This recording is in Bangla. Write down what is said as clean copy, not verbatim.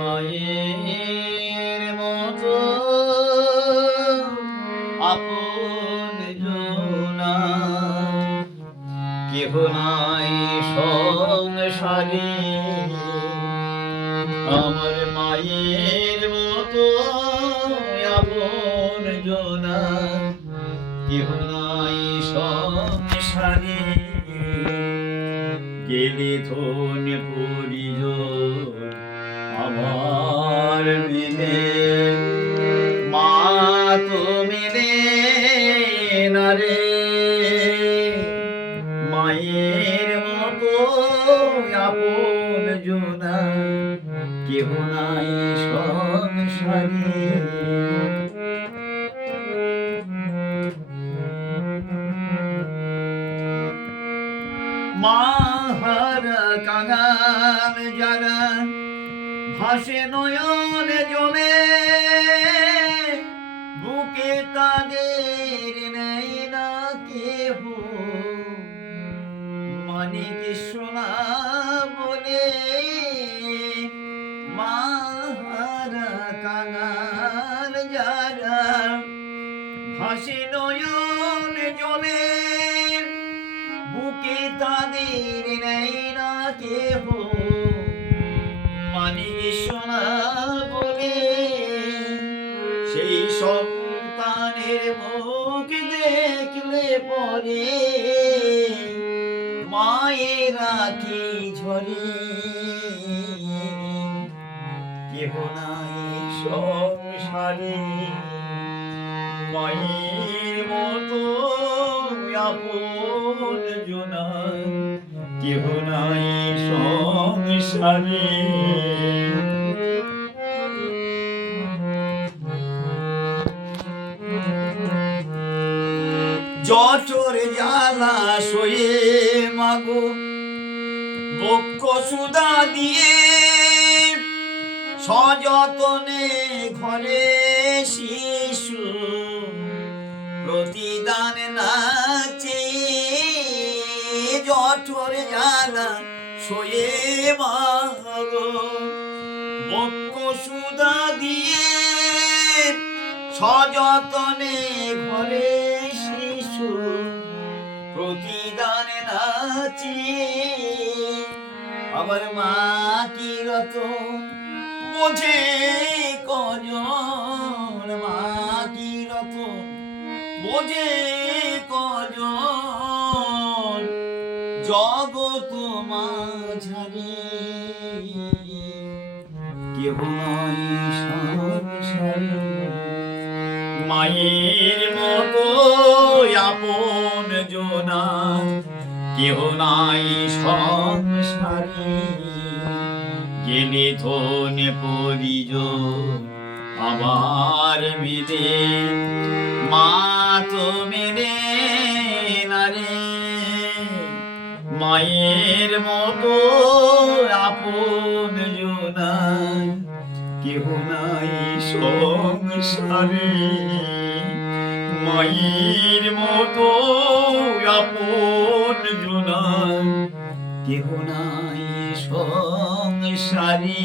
মায়ের মতো আপন জনা কেহ নাই সংসারে। আমার মায়ের মতো আপন জনা কেহ নাই সংসারে। গেলে ধন পরিজন আমার মেলে, মা তো মেলে না রে। মায়ের মতো আপন জনা কেহ নাই সংসারে। মাহারা কাঙাল যারা ভাসে নয়ন জলে, বুকে তাদের নেই না কেহ মানিক সোনা বলে। মাহারা কাঙাল যারা ভাসে নয়ন জলে, বুকে তাদের নেই না কেহ মানিক সোনা বলে। সেই সন্তানের মুখ দেখলে পরে মায়ের আঁখি ঝরে। কেহ নাই সংসারে মায়ের মতো আপন জনা কেহ নাই সংসারে। জঠর জ্বালা সয়ে মাগো বক্ষ সুধা দিয়ে, সযতনে ঘরে শিশু প্রতিদান নাচে। জঠর জ্বালা সয়ে মাগো বক্ষ সুধা দিয়ে, সযতনে ঘরে শিশু প্রতিদান নাচে। আমার মা কি রতন বোঝে কজন, মা কি রতন বোঝে কজন, জগৎ মাঝারে কেহ নাই সংসারে। মায়ের মতো আপন জনা কেহ নাই সংসারে। গেলে ধন পরিজন আমার মেলে, মা তো মেলে না রে। মায়ের মতো আপন জনা কেহ নাই সংসারে। মায়ের মতো আপন জনা কেহ নাই সংসারে।